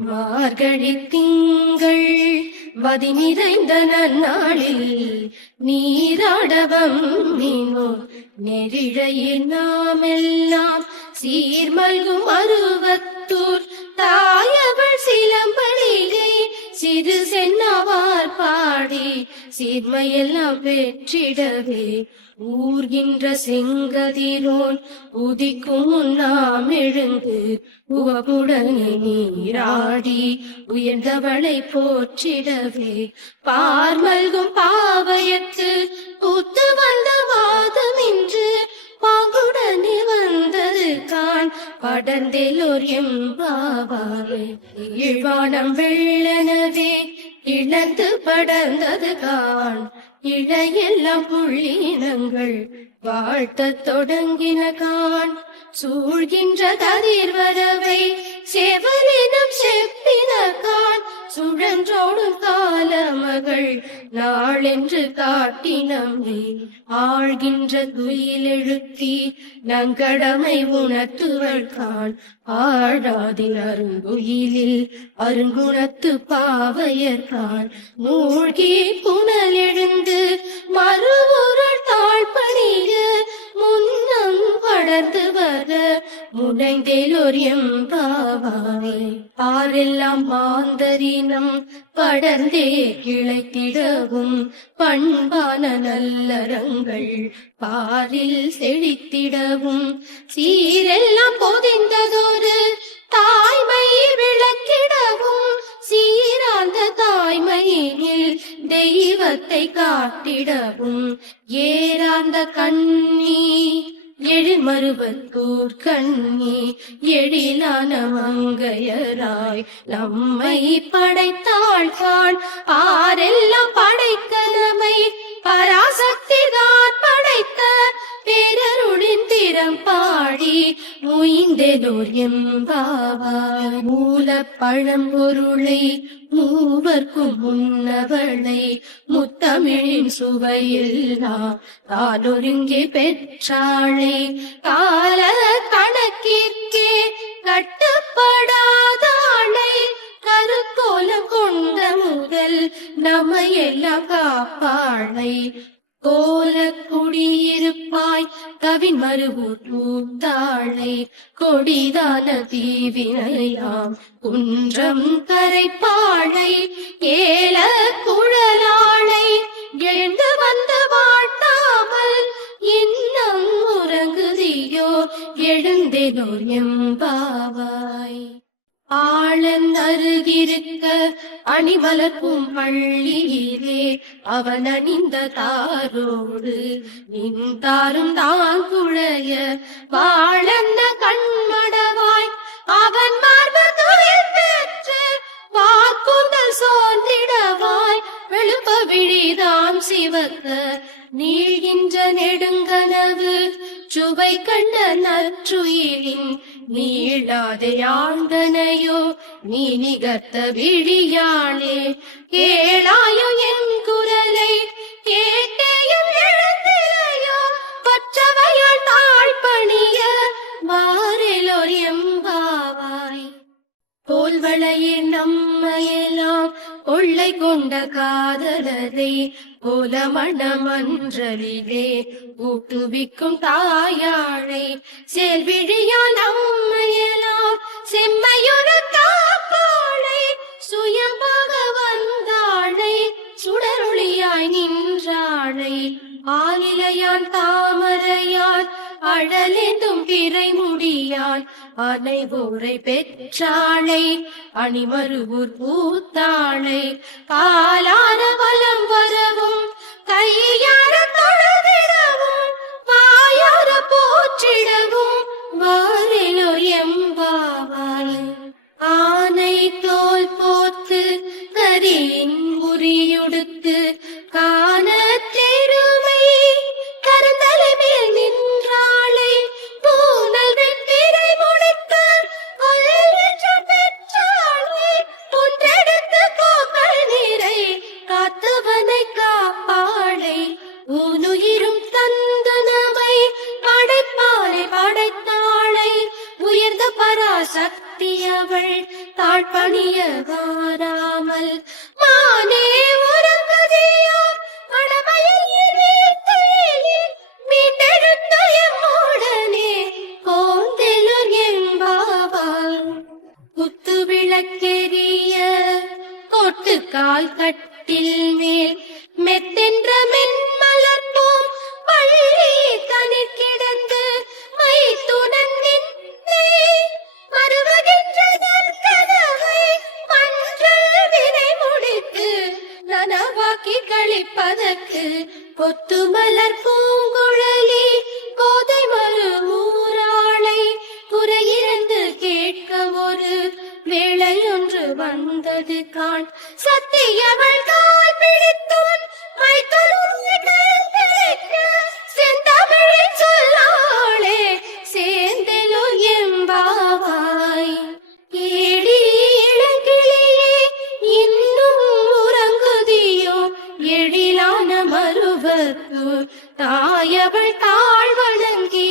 மார்கழி திங்கள் மதி நிறைந்த நன்னாளில் நீராடவம் மீனோ நெறிழையில் நாமெல்லாம் சீர்மல்கும் அருவத்தூர் தாயவள் சிலம்பலிகை சிறு சென்னவார் பாடி சீர்மையெல்லாம் பெற்றிடவே ஊர்கின்ற செங்கதிரோன் உதிக்கும் நாம் எழுந்து உவப்புடனே நீராடி உயர்ந்தவளை போற்றிடவே பார்மல்கும் பாவயத்து பூத்து வந்த வாதமின்று பாங்குடனே வந்தது கான் படர்ந்தேலோர் எம்பாவாரே இழ்வானம் வெள்ளனவே இழந்து படர்ந்தது கான் இழையெல்லாம் புள்ளினங்கள் வாழ்த்தத் தொடங்கின கான் சூழ்கின்ற கதிர் வரவை செவலினம் செப்பின கான் சுழன்றோடும் காலமகள் நாளென்று காட்டினமே ஆழ்கின்ற துயிலெழுத்தி நங்கடமை உணர்த்துவள் கான் ஆழாதில் அருங்குயிலில் அருங்குணத்து பாவையர்கான் மூழ்கி புனல் எழுந்து மறுவுரள் தாழ்பணிய முன்னம் படர்ந்து வர முனைந்தேலோர் எம்பாவாய் ஆரெல்லாம் மாந்தரினம் படர்ந்தே கிளைத்திடவும் பண்பான நல்லறங்கள் பாரில் செழித்திடவும் சீரெல்லாம் பொதிந்ததொரு தாய்மை விளக்கிடவும் சீராந்த தாய்மையில் தெய்வத்தை காட்டிடவும் ஏராந்த கண்ணி எழில்மருவத்தூர் கண்ணி எழிலான மங்கையராய் நம்மை படைத்தாள் கான் ஆரெல்லாம் படைக்கலமை பராசக்திதான் படைத்த பேரருளின் திறம் பாடி முயந்தேலோர் எம்பாவாய் மூல பழம்பொருளை மூவர்க்கும் முன்னவளை முத்தமிழின் சுவையில்லா தானொருங்கே பெற்றாளை கால கணக்கிற்கே கட்டுப்படாதாளை கருக்கோலம் கொண்ட முதல் நம்மையெல்லாம் காப்பாளை கோல குடியிருப்பாய் கவின் மருவூர் பூத்தாளை கொடிதான தீவினையாம் குன்றம் கரைப்பாளை ஏல குழலாளை எழுந்து வந்த வாட்டாமல் இன்னும் உறங்குதியோ எழுந்தேலோர் எம்பாவாய் ஆளன் அருகிருக்க அணிமலர்க்கும் பள்ளியிலே அவன் அணிந்த தாரோடு நின்றாரும் தான் குழைய வாழந்த கண்மடவாய் அவன் மார்பதுயில் பெற்று வாக்குதல் சோர்ந்திடவாய் வெளுப்ப விழிதாம் சிவக்க நீழ்கின்ற நெடுங்கனவு சுவை கண்ட நற்றுயிரின் நீளாதே ஆழ்ந்தனையோ நீ நிகர்த்த விழியாளே கேளாயோ என் குரலை கேட்டேயும் எழுந்திரையோ பற்றவையால் தாழ்பணிய வாரெலோர் எம்பாவாய் போல்வளையில் நம்மையெல்லாம் கொள்ளை கொண்ட காதலரை போல மணமன்றலிலே ஊட்டுவிக்கும் தாயாழை செல்விழியா நம்மையெல்லாம் செம்மையொரு காப்பாளை சுயமாக வந்தாளை சுடருளியாய் நின்றாளை ஆலிலையான் தாமரையான் அழலெந்தும் பிறை முடியான் அனைவோரை பெற்றாளை அணிமருவூர் பூத்தாளை காலான வலம் வரவும் கையார தொழுதிடவும் வாயார போற்றிடவும் வாரெலோர் எம்பாவாய் ஆனை தோல் போத்து கரியின் உரியுடுத்து காண தெருமை கருந்தலை மேல் நின்றாளை பூனல் வெண்பிறை முடித்து பெற்றாளை ஒன்றெடுத்து கோக்கள் நீரை காத்தவனை காப்பாளை ஊனுயிரும் தந்துனவை படைப்பாளை படைத்தாளை உயர்ந்த பராசக்தியா பணிய வாராமல் மானே உறங்குதியோ மடமயில் மீட்டெடுத்த எம்மோடனே கோந்தெலுர் என்பாவால் குத்து விளக்கெரிய தொட்டுக்கால் கட்டில் மேல் மெத்தென்ற மென்மலர்ப்போம் பள்ளி தனிற் கிடந்து மைத்துடன் நின்றே மறுவகின்றதன் கனவை மன்றல் வினை முடித்து நனவாக்கி கழிப்பதற்கு பொத்து மலர் பூங்குழலி கோதை மறு ஊராளை குறையிருந்து கேட்க ஒரு வேளையொன்று வந்தது காண் சத்தியவள் கால் பிடித்தோன் செந்தமிழின் சொல்லாளே சேந்தெலோ எம்பாவாய் ஏடி இளங்கிளியே இன்னும் உறங்குதியோ எழிலான மருவத்து தாயவள் தாழ் வணங்கி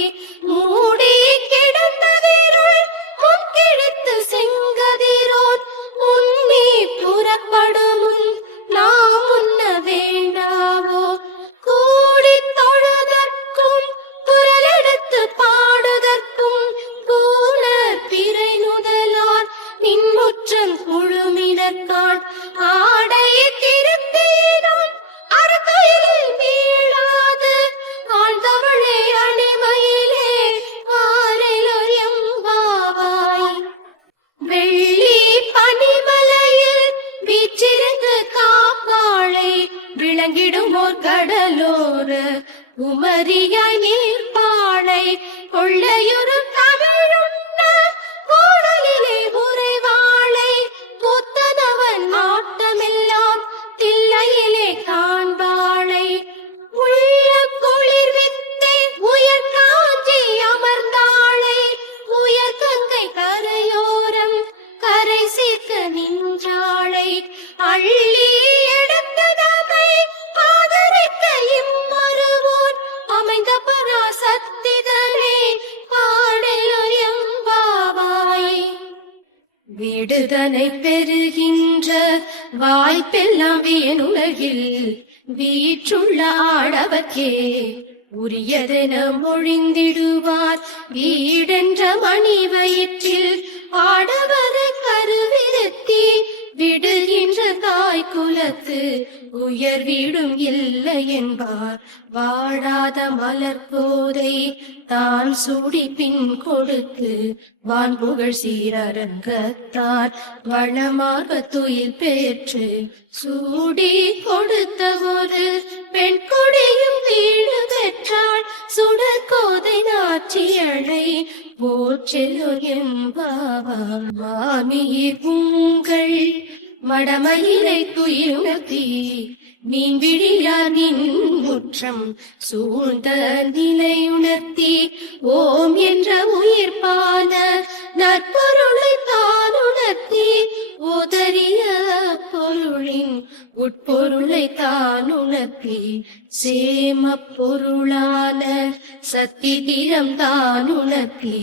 மூடி கிடந்ததிருள் முன்கிழித்து செங்கதிரோன் உன்னி புறப்படும் நாம் உண்ண வேண்டாவோ கூடி தொழுதற்கும் குரலெடுத்து பாடுதற்கும் கூலர் பிறை நுதலார் நின்முற்றம் குழுமினர்கான் ஆடையை திருத்தேனும் அறக்கையில் மீளாது ஆழ்ந்தவளே அணிமையிலே ஆரைலொர் எம்பாவாய் வெள்ளி பனிமலையில் வீற்றிருந்து காப்பாளை விளங்கிடுமோர் கடலோர உமரியாய் நீர்ப்பாளை கொள்ளையுறு தமிழுண்ண கோடலிலே உறைவாளை புத்தனவன் ஆட்டமெல்லாம் தில்லையிலே காண்பாளை உள்ள குளிர் வித்தை உயர் காஞ்சி அமர்ந்தாளை உயர் கங்கை கரையோரம் கரை சேர்க்க நின்றாளை அள்ளி எடுத்ததமை ஆதரிக்க இம்மருவோர் அமைந்த பராசக்திதனே பாடலொர் எம்பாவாய் விடுதலை பெறுகின்ற வாய்ப்பெல்லாம் வேணுலகில் வீற்றுள்ள ஆடவர்க்கே உரியதென மொழிந்திடுவார் வீடென்ற மணி வயிற்றில் ஆடவரை கருவிருத்தி விடுகின்ற தாய் குலத்து உயர் வீடும் இல்லை என்பார் வாழாத மலர் போதை தான் சூடி பின் கொடுத்து வான் புகழ் சீரரங்கத்தார் வளமாக துயில் பெற்று சூடி கொடுத்த ஒரு பெண் கொடியும் வீடு பெற்றாள் சுடற்கோதை நாச்சியழை போற்றெல்லோ என்பாவாம் மாமியர் உங்கள் மடமயிலை துயிலுணர்த்தி மீன் விழியார் நின் முற்றம் சூழ்ந்த நிலையுணர்த்தி ஓம் என்ற உயிர்ப்பான நற்பொருளை தான் உணர்த்தி உதறிய பொருளின் உட்பொருளை தான் உணர்த்தி சேம பொருளான சத்திதிரம் தான் உணர்த்தி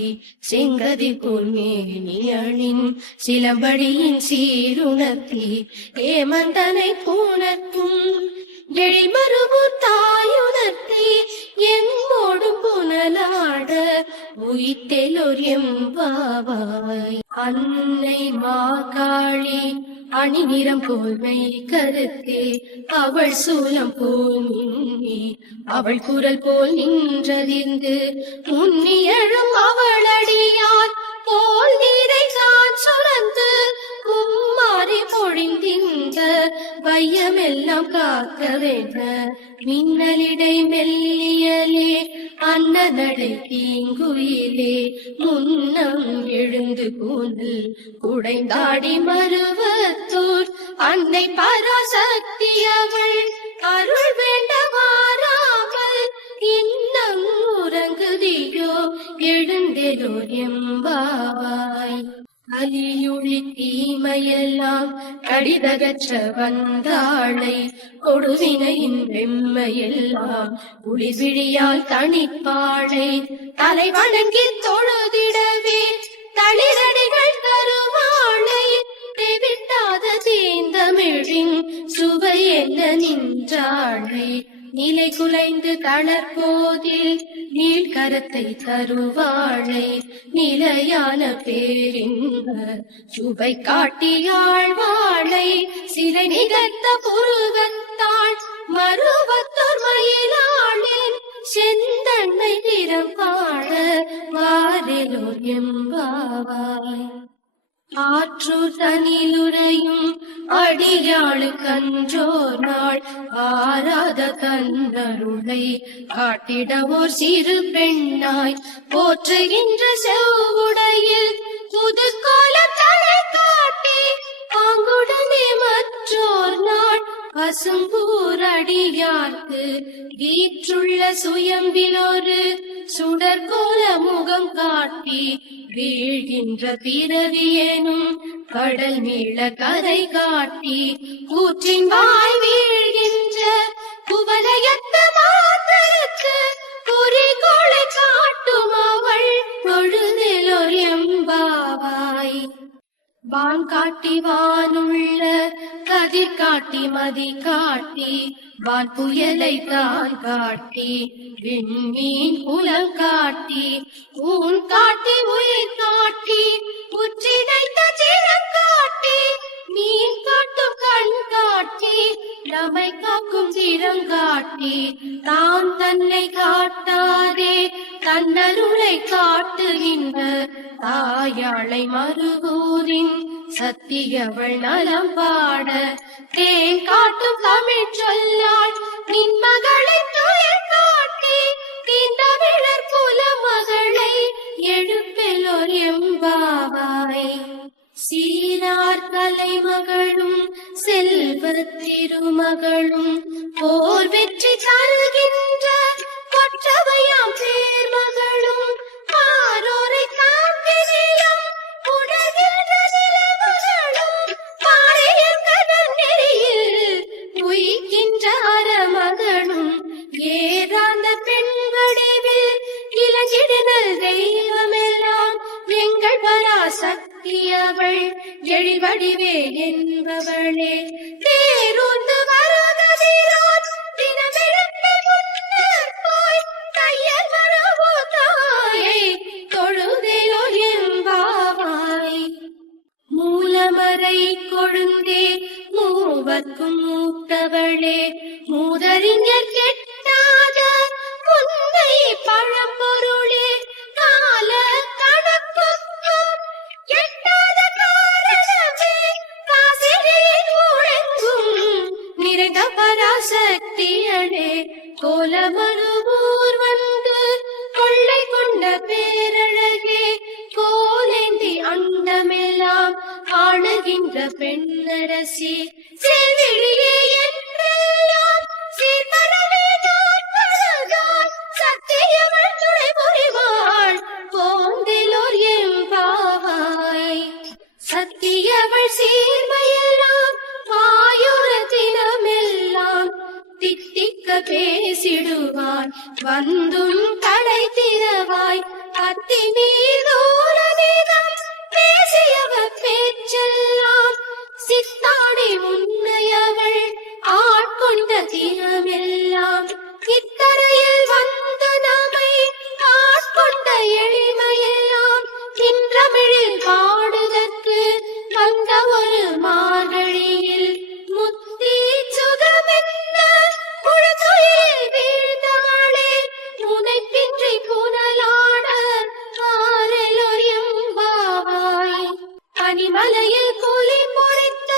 செங்கதி பொன்மேனியனின் சிலம்படியின் சீருணர்த்தி ஏமந்தனை பூணர்த்தும் எழில்மருவு தாயுணர்த்தி எம்மோடும் புனலாட உயிர்த்தெலொர் எம்பாவாய் அன்னை மாகாளி அணி நிறம் போல்மை கருத்தே அவள் சூலம் போல் நின்னி அவள் குரல் போல் நின்றதிர்ந்து முன்னியழும் அவள் அடியார் போல் நீரை தான் சுரந்து கும்மாறி பொழிந்திந்த வையமெல்லாம் காக்க வேண்ட மின்னலிடை மெல்லியலே அன்னநடை தீங்குயிலே முன்னம் எழுந்து கூந்தல் குடைந்தாடி மருவத்தூர் அன்னை பராசக்தி அவள் அருள் வேண்ட வாராமல் இன்னம் உறங்குதியோ எழுந்தெலோர் எம்பாவாய் அலியுளி தீமையெல்லாம் கடிதகற்ற வந்தாளை கொடுவினையின் வெம்மையெல்லாம் குளிர்விழியால் தனிப்பாளை தலை வணங்கி தொழுதிடவே தளிரடிகள் தருவாளை தமிழின் சுவை என்ன நின்றாளே நிலை குலைந்து தளர்போதில் நீள்கரத்தை தருவாளே நிலையான பேரின்ப சுவை காட்டியாழ்வாளை சிலை நிகழ்த்த புருவத்தாள் மறுவத்தோர் மயிலாளின் செந்தன்னை திறம் பாட வாரிலோர் எம்பாவாய் ஆற்றூர் தனிலுரையும் அடியாளு கன்றோர் நாள் ஆராத கண்ணருளை காட்டிடவோர் சிறு பெண்ணாய் போற்றுகின்ற செவ்வுடையில் புதுக்கோல தலை காட்டி பாங்குடனே மற்றோர் நாள் பசும்பூர் அடியார்க்கு வீற்றுள்ள சுயம்பிலொரு சுடர்கோல முகம் காட்டி வீழ்கின்ற பிறவியேனும் கடல் மீள கரை காட்டி கூற்றின் வாய் வீழ்கின்ற குவலையத்த மாதருக்கு குறிகோளை காட்டும் அவள் பொழுதிலொரு எம்பாவாய் வான் காட்டி வானுள்ள கதிர் காட்டி மதி காட்டி வான் புயலை தான் காட்டி விண்மீன் புலம் காட்டி ஊன் காட்டி உயிர் காட்டி உச்சிதைத்த சிரம் காட்டி மீன் காட்டும் கண் காட்டி நம்மை காக்கும் சிரம் காட்டி தான் தன்னை காட்டாதே தன்னருளை காட்டுகின்ற தாயாளை மறுகூரின் சத்தியவள் நலம் பாட தேன் காட்டும் தமிழ் சொல்லாள் நின் மகளை துயர் காட்டி தீந்தமிழர் குல மகளை எழுப்பெல்லோர் எம்பாவாய் சீரார் கலைமகளும் செல்வத் திருமகளும் போர் வெற்றி தருகின்ற கொற்றவையாம் பேர்மகளும் பாரோரை காக்கினிலும் உணர்கின்ற நிலவுகளும் பாறையர் கடல் நெறியில் உயிக்கின்ற அறமகளும் ஏதாந்த பெண் வடிவில் இளஞ்சிடினல் தெய்வமெல்லாம் எங்கள் பராசக்தி அவள் எழில்வடிவே என்பவளே தேரூர்ந்து வரகதிரோர் தினமெழுப்பி முன்னர் போய் கையர் மரபு தாயை தொழுதேலோ எம்பாவாய் மூலமறை கொழுந்தே மூவர்க்கும் மூத்தவளே மூதறிஞர் கெட்டாத முன்னை பழம்பொருளே கால கணக்குக்கும் எட்டாத காரணமே காசினியின் முழங்கும் நிறைந்த பராசக்தியளே கோலமருவூர் வந்து கொள்ளை கொண்ட பேரழகே கோலேந்தி அண்டமெல்லாம் ஆளுகின்ற பெண்ணரசி செவிழியே என்றெல்லாம் சீர்பரவே நாட்பழகாய் சத்தியவள் துணை புரிவாள் போந்திலோர் எம்பாவாய் சத்தியவள் சீர்மையெல்லாம் வாயுற தினமெல்லாம் தித்திக்க பேசிடுவாய் வந்தும் கடை திறவாய் அத்தி மீதோரனிடம் பேசியவ பேச்செல்லாம் சித்தாடி உன்னையவள் ஆட்கொண்ட தினமெல்லாம் இத்தரையில் வந்த நம்மை ஆட்கொண்ட எளிமையெல்லாம் இன்றமிழில் பாடுதற்கு வந்த ஒரு மார்கழியில் முத்தி சுகமென்ன முழுதுயில் வீழ்ந்தாளே முனைப்பின்றி புனலாட ஆரெலோர் எம்பாவாய் பனிமலையில் கூலி பொறித்த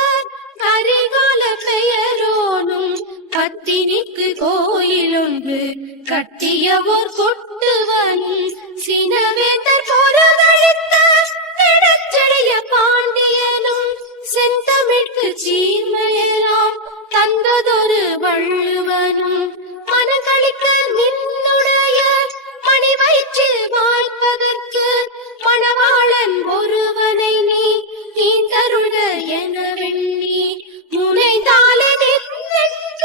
கரிகால பெயரோனும் பத்தினிக்கு கோயிலொன்று கட்டியவோர் கொட்டுவன் சினவேந்தர் பொருகளித்த இடச்சடைய பாண்டியனும் செந்தமிழ்க்கு சீர்மையெல்லாம் தந்ததொரு வள்ளுவனும் மனங்களிக்க நின்னுடைய மணி வயிற்றில் வாய்ப்பதற்கு மணவாளன் ஒருவனை நீ தருக என வெண்ணி முனைந்தாலே நின்ற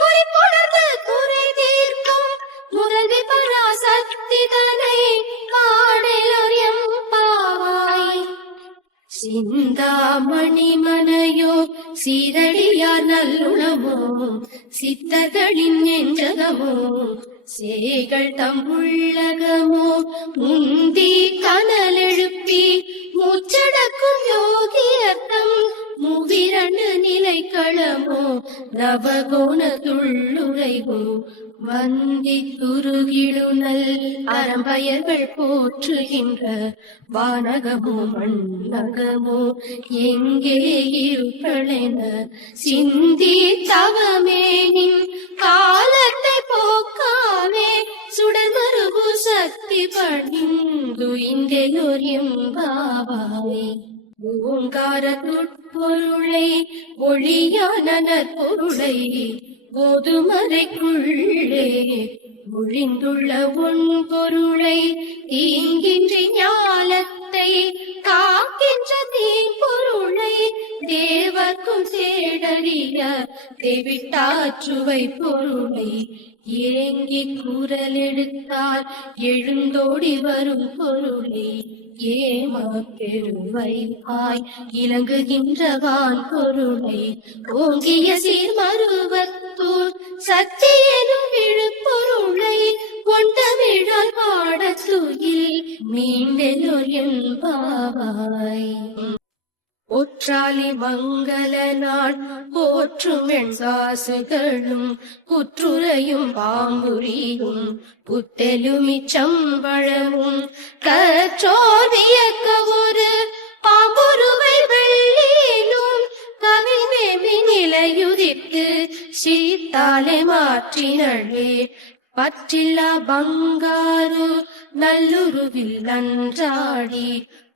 குறிப்புணர்ந்து குறை தீர்க்கும் முரதி பராசக்தி தனை பாடலோர் எம்பாவாய் சிந்தாமணி மனையோ சீரடியார் நல்லுளமோ சித்தர்களின் நெஞ்சகமோ சேகள் தம் உள்ளகமோ முந்தி கனல் எழுப்பி மூச்சடக்கும் யோகியர்த்தம் மூவிரண்டு நிலைக்களமோ நவகோண துள்ளுரைவோ வந்தி துருகிடுநல் அறம்பயர்கள் போற்றுகின்ற வானகமோ மண்ணகமோ எங்கே இருப்பளென சிந்தி தவமேனின் காலத்தை போக்காமே சுடர்மருகு சக்தி பணிந்து இன்றெல்லோர் எம்பாவாய் ஓங்காரத்துட்பொருளை ஒளியான நற்பொருளை போதுமறைக்குள்ளே ஒழிந்துள்ள உன் பொருளை தீங்கின்றி ஞாலத்தை காக்கின்ற தீன் பொருளை தேவர்க்கும் தேடறிய தேவிட்டாற்றுவை பொருளை ஏங்கி குரல் எடுத்தால் எழுந்தோடி வரும் பொருளை ஏம பெருவைப்பாய் இலங்குகின்றவான் பொருளை ஓங்கிய சீர்மருவத்தூர் சத்தியனும் விழுப்பொருளை கொண்டமிழால் பாடத்துயில் மீண்டெல்லோர் என்பாவாய் ஒற்றாலி மங்கள நாள் போற்றும் வெண்சாசுகளும் புற்றுரையும் பாம்புரியும் புத்தெலுமிச்சம்பழமும் கற்றோர் வியக்க ஒரு பாம்புருவை வெள்ளியிலும் கவிழ்மேவி நிலையுதித்து சீத்தாலை மாற்றினளே பற்றில்லா பங்காரு நல்லுருவில் நன்றாடி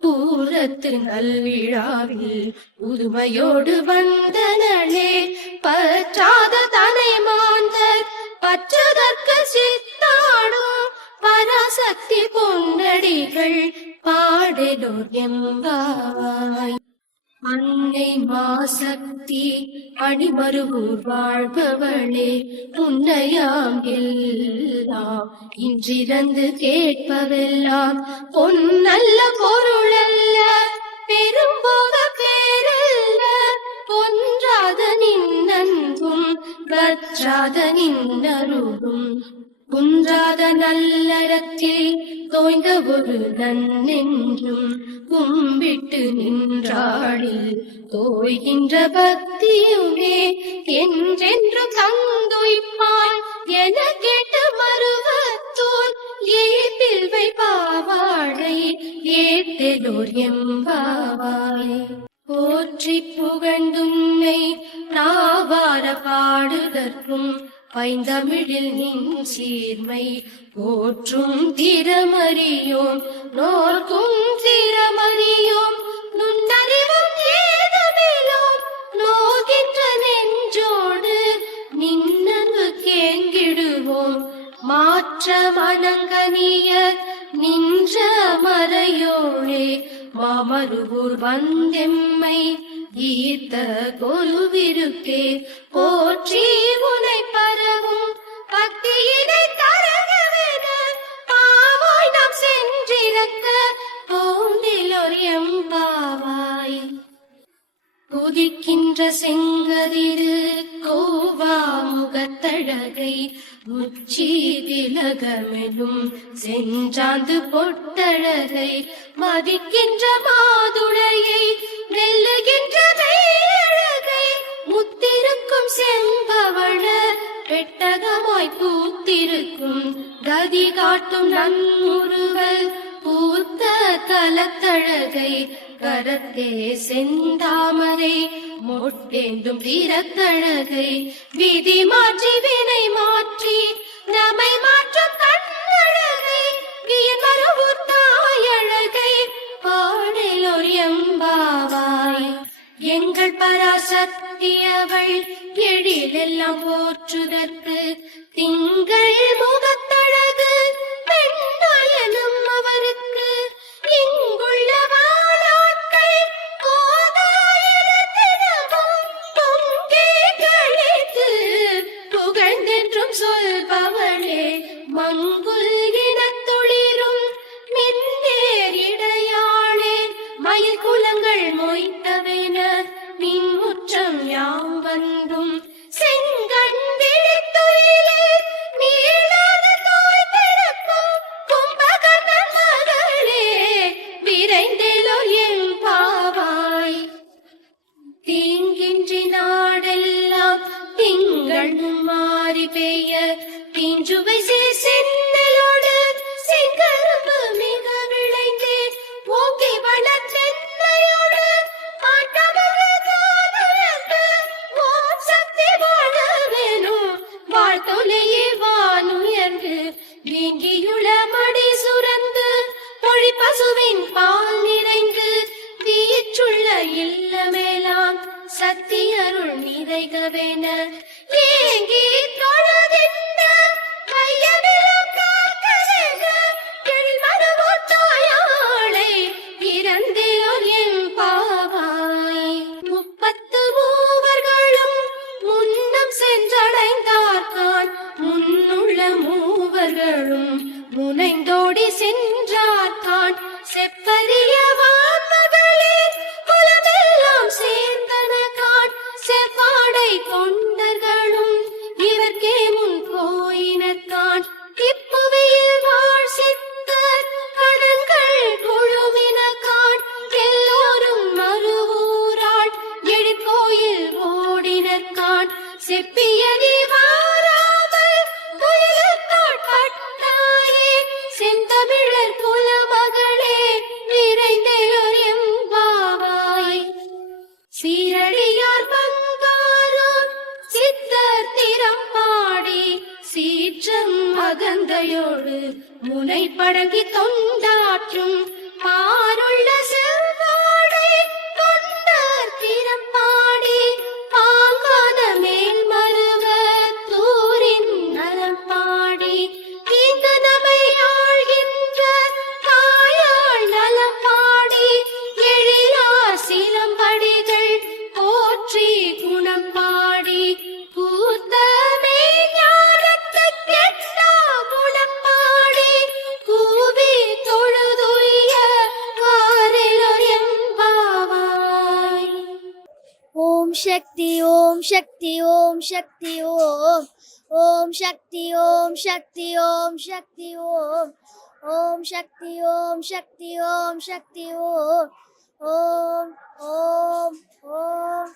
பூரத்து நல்விழாவில் புதுமையோடு வந்தனளே பற்றாத தனை மாந்தர் பற்றதற்கு சித்தாடும் பராசக்தி பொன்னடிகள் பாடலோர் எம்பாவாய் அன்னை மாசக்தி அடிமருவூர் வாழ்பவளே உன்னையாம் எல்லாம் இன்றிரந்து கேட்பவெல்லாம் பொன்னல்ல பொருளல்ல பெரும்போக பேரல்ல ஒன்றாத நின்னன்பும் கற்றாத நின்னருளும் குன்றாத நல்லறத்தில் தோய்ந்த ஒரு நன்னென்றும் கும்பிட்டு நின்றாடில் தோய்கின்ற பக்தியுமே என்றென்று தந்துய்ப்பான் என கேட்ட மருவத்தூர் ஏப்பில்வை பாவாடை ஏத்தெலோர் எம்பாவாய் போற்றி புகழ்ந்துன்னை நாவார பாடுதற்கும் பைந்தமிழில் நின் சீர்மை போற்றும் திறமறியோம் நோர்க்கும் திறமறியோம் நுண்ணறிவும் ஏதுமிலோம் நோகின்ற நெஞ்சோடு நின்னன்பு கேங்கிடுவோம் மாற்ற மனங்கனிய நின்ற மறையோளே மாமருகூர் வந்தெம்மை ஈர்த்த கொலுவிருக்கே போற்றி உனை பரவும் பக்தியினை தரகவென பாவாய் நாம் சென்றிருக்க போந்திலொரு எம்பாவாய் குதிக்கின்ற செங்கதிரு கோவா முகத்தழகை உச்சி திலகமெனும் செஞ்சாந்து பொட்டழகை மதிக்கின்ற மாதுளையை வெல்லுகின்ற அழகை முத்திருக்கும் செம்பவள பெட்டகமாய் பூத்திருக்கும் கதி காட்டும் நன்முருவல் பூத்த கலத்தழகை கரத்தே செந்தாமரை மொட்டேந்தும் தீரத்தழகை விதி மாற்றி வினை மாற்றி நம்மை மாற்றும் கண்ணழகை வியமருவூர் தாயழகை பாடலோர் எம்பாவாய் எங்கள் பராசக்தி அவள் எழிலெல்லாம் போற்றுதற்கு திங்கள் முகத்தழகு பெண்ணாயனும் அவருக்கு இங்குள்ள வாழாட்கள் போதாயிரத்தினமும் பொங்கே கழித்து புகழ்ந்தென்றும் சொல்பவளே மங்குல் இனத்துளிரும் மின்னேறிடையாளே மயிர் குலங்கள் மொய்த்தவென யாம் வந்தும் செங்கண் விழித்துயிலே நீளாத நோய் பிறக்கும் கும்பகர்ணன் மகளே விரைந்தெழு என் பாவாய். தீங்கின்றி நாடெல்லாம் திங்கள் மாறி பெய்ய தீஞ்சுவை சென்னலோடு செங்கரும்பு மிக விளைந்தே ஓங்கி வளர்த்தென்னையோடு ஓம் சக்தி வாழவேனும் வாழ்த்தொலையே வானுயர்ந்து வீங்கியுள மடி சுரந்து பொழி பசுவின் பால் நிறைந்து வீச்சுள்ள இல்லமேலாம் சக்தி அருள் நிறைகவென ஏங்கி தொழுதிட்ட கையவிலும் காக்கவென எழில்மனவோர் தாயாளை இறந்தேயோர் என் பாவாய். 30 மூவர்களும் முன்னம் சென்றடைந்தார்கான் முன்னுள்ள மூவர்களும் முனைந்தோடி சென்றார்கான் செப்பரிய வான்மகளே குலமெல்லாம் சேர்ந்தனகான் செவ்வாடை தொண்டர்களும் இவர்க்கே முன் போயினக்கான் இப்புவியில் வாழ் சித்தர் கடன்கள் குழுமினக்கான் எல்லோரும் மறுவூராள் எழிற்கோயில் ஓடினக்கான் செப்பியடி வாராமல் துயிலக்காட் பட்டாயே செந்தமிழர் குலமகளே விரைந்தெழு எம்பாவாய். சீரடியார் பங்காரூர் சித்தர் திறம் பாடி சீற்றம் அகந்தையோடு முனை படங்கி தொண்டாற்றும் பாருள்ள செவ்வாடை தொண்டர் திறம் பாடி பாங்கான மேல் மருவ தூரின் நலம் பாடி இந்த நமை ஆழ்கின்ற தாயாள் நலம் பாடி எழிலார் சிலம்படிகள் போற்றி குணம் பாடி பூத்த மெய்ஞானத்துக் கெட்டா குணம் பாடி கூவி தொழுதுய்ய வாரிலொர் எம்பாவாய். ஓம் சக்தி ஓம் சக்தி ஓம் சக்தி ஓம் ஓம் சக்தி ஓம் சக்தி ஓம் சக்தி ஓம் ஓம் சக்தி ஓம் சக்தி ஓம் சக்தி ஓம் ஓம் ஓம் ஓம்